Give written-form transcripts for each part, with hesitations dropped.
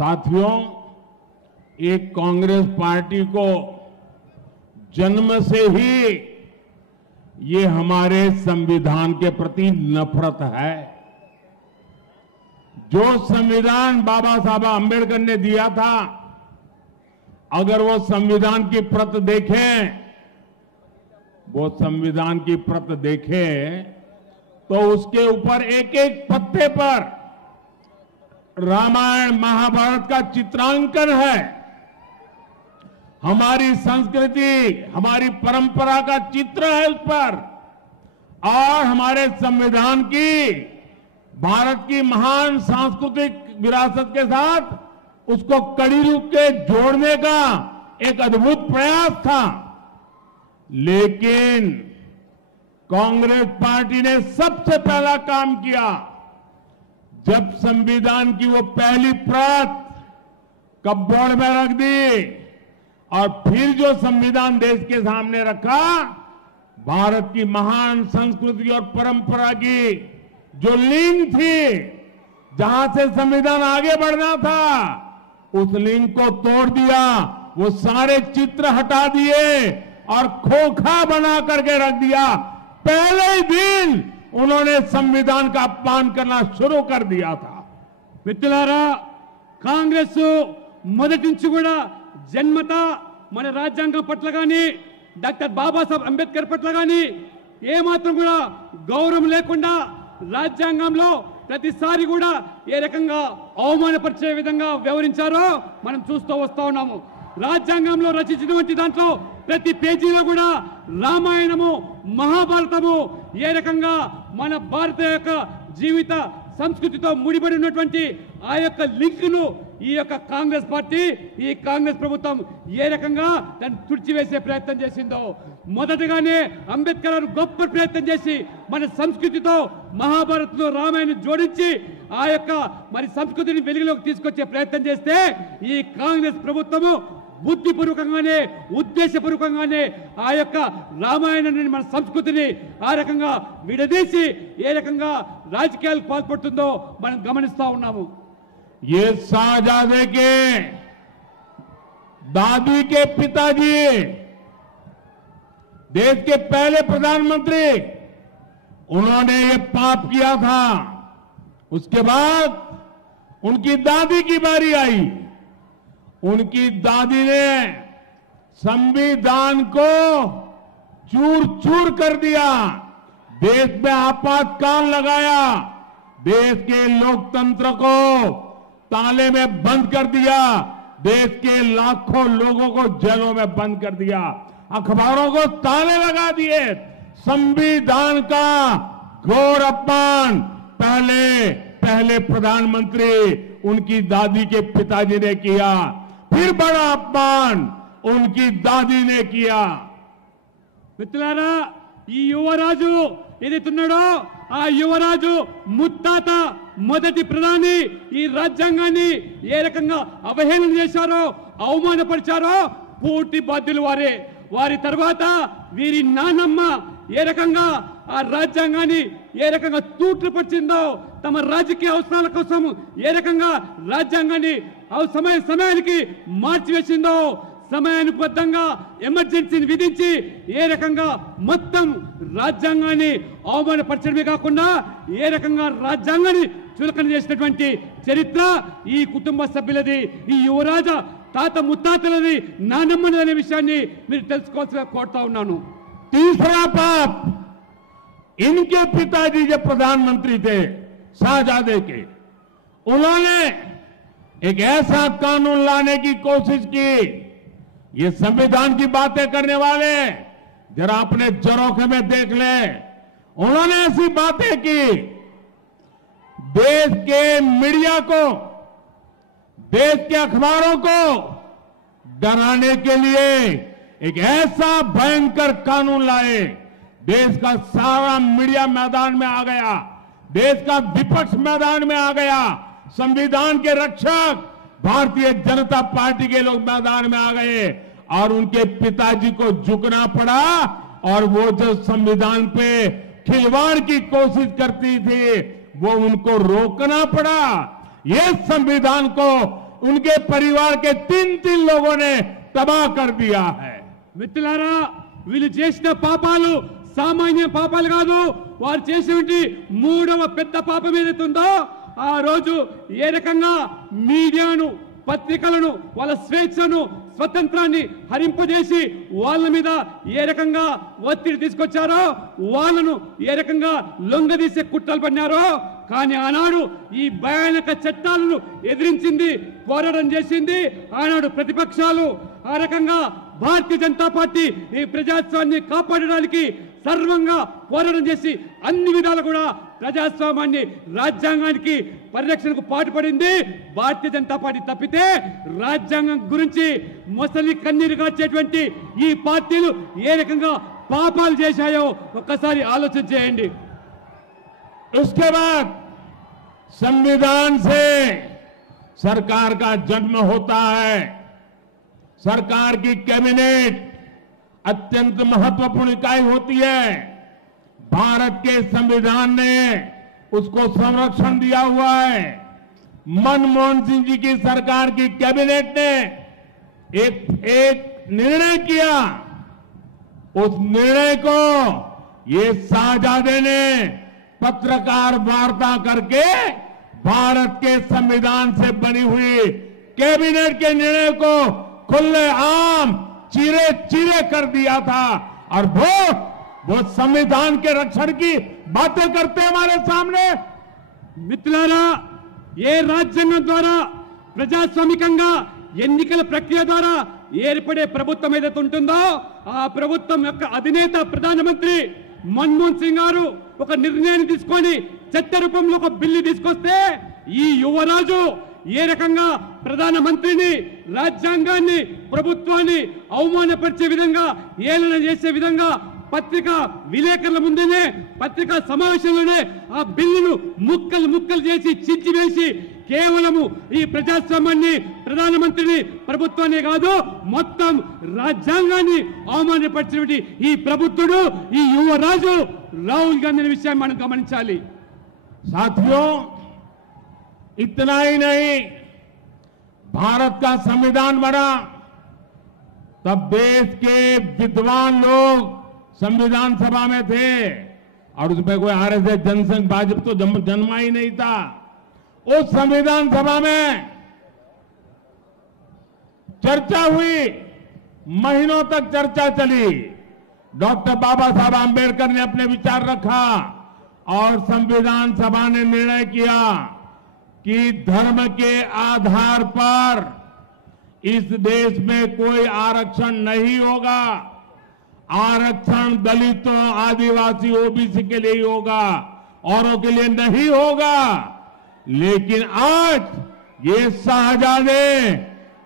साथियों, एक कांग्रेस पार्टी को जन्म से ही ये हमारे संविधान के प्रति नफरत है। जो संविधान बाबा साहब अंबेडकर ने दिया था, अगर वो संविधान की प्रत देखें, तो उसके ऊपर एक एक पत्ते पर रामायण महाभारत का चित्रांकन है। हमारी संस्कृति, हमारी परंपरा का चित्र है उस पर, और हमारे संविधान की, भारत की महान सांस्कृतिक विरासत के साथ उसको कड़ी रूप के जोड़ने का एक अद्भुत प्रयास था। लेकिन कांग्रेस पार्टी ने सबसे पहला काम किया, जब संविधान की वो पहली प्रत कपबोर्ड में रख दी और फिर जो संविधान देश के सामने रखा, भारत की महान संस्कृति और परंपरा की जो लिंक थी, जहां से संविधान आगे बढ़ना था, उस लिंक को तोड़ दिया। वो सारे चित्र हटा दिए और खोखा बना करके रख दिया। पहले ही दिन उन्होंने संविधान का अपमान करना शुरू कर दिया था। మిత్రులారా, కాంగ్రెస్ మొదటి నుంచి కూడా జన్మత మన రాజ్యాంగం పట్ల గాని, డాక్టర్ బాబాసాహెబ్ అంబేద్కర్ పట్ల గాని ఏమాత్రం కూడా గౌరవం లేకుండా రాజ్యాంగంలో ప్రతిసారి కూడా ఏ రకంగా అవమానపరిచే విధంగా వ్యవహరించారో మనం చూస్తూ వస్తా ఉన్నాము. రాజ్యాంగంలో రచించినటువంటి దాంట్లో ప్రతి పేజీలో కూడా రామాయణము, మహాభారతము ఏ రకంగా మన భారత యొక్క జీవిత సంస్కృతితో ముడిపడి ఉన్నటువంటి ఆ యొక్క లింక్ను ఈ యొక్క కాంగ్రెస్ పార్టీ, ఈ కాంగ్రెస్ ప్రభుత్వం ఏ రకంగా దాన్ని తుడిచివేసే ప్రయత్నం చేసిందో, మొదటగానే అంబేద్కర్ గారు గొప్ప ప్రయత్నం చేసి మన సంస్కృతితో మహాభారత్లో రామాయణం జోడించి ఆ యొక్క మరి సంస్కృతిని వెలుగులోకి తీసుకొచ్చే ప్రయత్నం చేస్తే, ఈ కాంగ్రెస్ ప్రభుత్వము బుద్ధిపూర్వకంగానే, ఉద్దేశపూర్వకంగానే ఆ యొక్క రామాయణాన్ని, మన సంస్కృతిని ఆ రకంగా విడదీసి ఏ రకంగా రాజకీయాలకు పాల్పడుతుందో మనం గమనిస్తా ఉన్నాము. ये शाहजादे के दादी के पिताजी, देश के पहले प्रधानमंत्री, उन्होंने ये पाप किया था। उसके बाद उनकी दादी की बारी आई। उनकी दादी ने संविधान को चूर चूर कर दिया, देश में आपातकाल लगाया, देश के लोकतंत्र को ताले में बंद कर दिया, देश के लाखों लोगों को जेलों में बंद कर दिया, अखबारों को ताले लगा दिए। संविधान का घोर अपमान पहले प्रधानमंत्री उनकी दादी के पिताजी ने किया, फिर बड़ा अपमान उनकी दादी ने किया। మిత్రులారా, ఈ యువరాజు ఏదైతున్నాడో ఆ యువరాజు ముత్తాత మొదటి ప్రధాని ఈ రాజ్యాంగాన్ని ఏ రకంగా అవహేళన చేశారో, అవమానపరిచారో పూర్తి బాధ్యులు వారే. వారి తర్వాత వీరి నానమ్మ ఏ రకంగా ఆ రాజ్యాంగాన్ని ఏ రకంగా తూట్లుపరిచిందో, తమ రాజకీయ అవసరాల కోసం ఏ రకంగా రాజ్యాంగాన్ని సమయానికి మార్చివేసిందో, సమయానుబద్ధంగా ఎమర్జెన్సీని విధించి ఏ రకంగా మొత్తం రాజ్యాంగాన్ని అవమానపరచడమే కాకుండా ఏ రకంగా రాజ్యాంగాన్ని చులకన చేసినటువంటి చరిత్ర ఈ కుటుంబ సభ్యులది, ఈ యువరాజ తాత ముత్తాతలది, నానమ్మని అనే విషయాన్ని మీరు తెలుసుకోవాల్సిన కోరుతా ఉన్నాను. तीसरा पाप, इनके पिताजी जब प्रधानमंत्री थे शाहजादे के, उन्होंने एक ऐसा कानून लाने की कोशिश की। ये संविधान की बातें करने वाले जरा अपने जरोखे में देख ले। उन्होंने ऐसी बातें की, देश के मीडिया को, देश के अखबारों को डराने के लिए एक ऐसा भयंकर कानून लाए। देश का सारा मीडिया मैदान में आ गया, देश का विपक्ष मैदान में आ गया, संविधान के रक्षक भारतीय जनता पार्टी के लोग मैदान में आ गए और उनके पिताजी को झुकना पड़ा। और वो जो संविधान पे खिलवाड़ की कोशिश करती थी, वो उनको रोकना पड़ा। ये संविधान को उनके परिवार के 3 लोगों ने तबाह कर दिया है। మిత్రులారా, వీళ్ళు చేసిన పాపాలు సామాన్య పాపాలు కాదు. వారు చేసినటువంటి 3వ పెద్ద పాపం ఏదైతే ఉందో, ఆ రోజు ఏ రకంగా మీడియాను, పత్రికలను, వాళ్ళ స్వేచ్ఛను, స్వతంత్రాన్ని హరింపజేసి వాళ్ళ మీద ఏ రకంగా ఒత్తిడి తీసుకొచ్చారో, వాళ్ళను ఏ రకంగా లొంగదీసే కుట్రలు పడినారో, కానీ ఆనాడు ఈ భయానక చట్టాలను ఎదిరించింది, పోరాటం చేసింది ఆనాడు ప్రతిపక్షాలు. ఆ రకంగా భారతీయ జనతా పార్టీ ఈ ప్రజాస్వామ్యాన్ని కాపాడడానికి సర్వంగా పోరాటం చేసి అన్ని విధాలు కూడా ప్రజాస్వామ్యాన్ని, రాజ్యాంగానికి పరిరక్షణకు పాటుపడింది భారతీయ జనతా పార్టీ. తప్పితే రాజ్యాంగం గురించి మొసలి కన్నీరు కాచేటువంటి ఈ పార్టీలు ఏ రకంగా పాపాలు చేశాయో ఒక్కసారి ఆలోచన చేయండి. उसके बाद संविधान से सरकार का जन्म होता है। सरकार की कैबिनेट अत्यंत महत्वपूर्ण इकाई होती है। भारत के संविधान ने उसको संरक्षण दिया हुआ है। मनमोहन सिंह जी की सरकार की कैबिनेट ने एक निर्णय किया। उस निर्णय को ये शाहजादे ने पत्रकार वार्ता करके भारत के संविधान से बनी हुई कैबिनेट के निर्णय को खुले आम चीरे चीरे कर दिया था। और वो संविधान के रक्षण की बातें करते हमारे सामने। మిత్రులారా, ఏ రాజ్యాంగం ద్వారా ప్రజాస్వామికంగా ఎన్నికల ప్రక్రియ ద్వారా ఏర్పడే ప్రభుత్వం ఏదైతే ఉంటుందో, ఆ ప్రభుత్వం యొక్క అధినేత ప్రధానమంత్రి మన్మోహన్ సింగ్ గారు ఒక నిర్ణయాన్ని తీసుకొని చట్ట రూపంలో ఒక బిల్లు తీసుకొస్తే, ఈ యువరాజు ఏ రకంగా ప్రధానమంత్రిని, రాజ్యాంగాన్ని, ప్రభుత్వాన్ని అవమానపరిచే విధంగా, ఏలన చేసే విధంగా పత్రికా విలేకరుల ముందునే, పత్రికా సమావేశంలోనే ఆ బిల్లును ముక్కలు ముక్కలు చేసి చించివేసి కేవలము ఈ ప్రజాస్వామ్యాన్ని, ప్రధానమంత్రిని, ప్రభుత్వాన్ని కాదు మొత్తం రాజ్యాంగాన్ని అవమానపరిచినటువంటి ఈ ప్రభుత్వుడు, ఈ యువరాజు రాహుల్ గాంధీ అనే విషయాన్ని మనం గమనించాలి. साथियों, इतना ही नहीं, भारत का संविधान बना तब देश के विद्वान लोग संविधान सभा में थे और उसमें कोई आरएसएस, जनसंघ, भाजपा तो जन्मा ही नहीं था। उस संविधान सभा में चर्चा हुई, महीनों तक चर्चा चली। डॉक्टर बाबा साहब आंबेडकर ने अपने विचार रखा और संविधान सभा ने निर्णय किया कि धर्म के आधार पर इस देश में कोई आरक्षण नहीं होगा। आरक्षण दलितों, आदिवासी, ओबीसी के लिए ही होगा, औरों के लिए नहीं होगा। लेकिन आज ये शाहजादे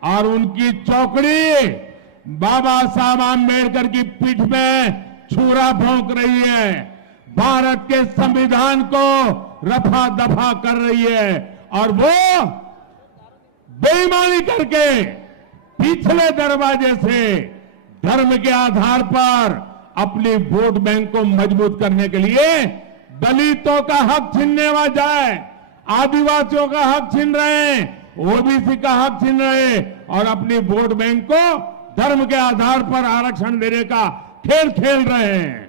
और उनकी चौकड़ी बाबा साहब आंबेडकर की पीठ में छुरा भोंक रही है, भारत के संविधान को रफा दफा कर रही है और वो बेईमानी करके पिछले दरवाजे से धर्म के आधार पर अपनी वोट बैंक को मजबूत करने के लिए दलितों का हक छीनने जाए, आदिवासियों का हक छीन रहे, ओबीसी का हक छीन रहे और अपनी वोट बैंक को धर्म के आधार पर आरक्षण देने का खेल खेल रहे हैं।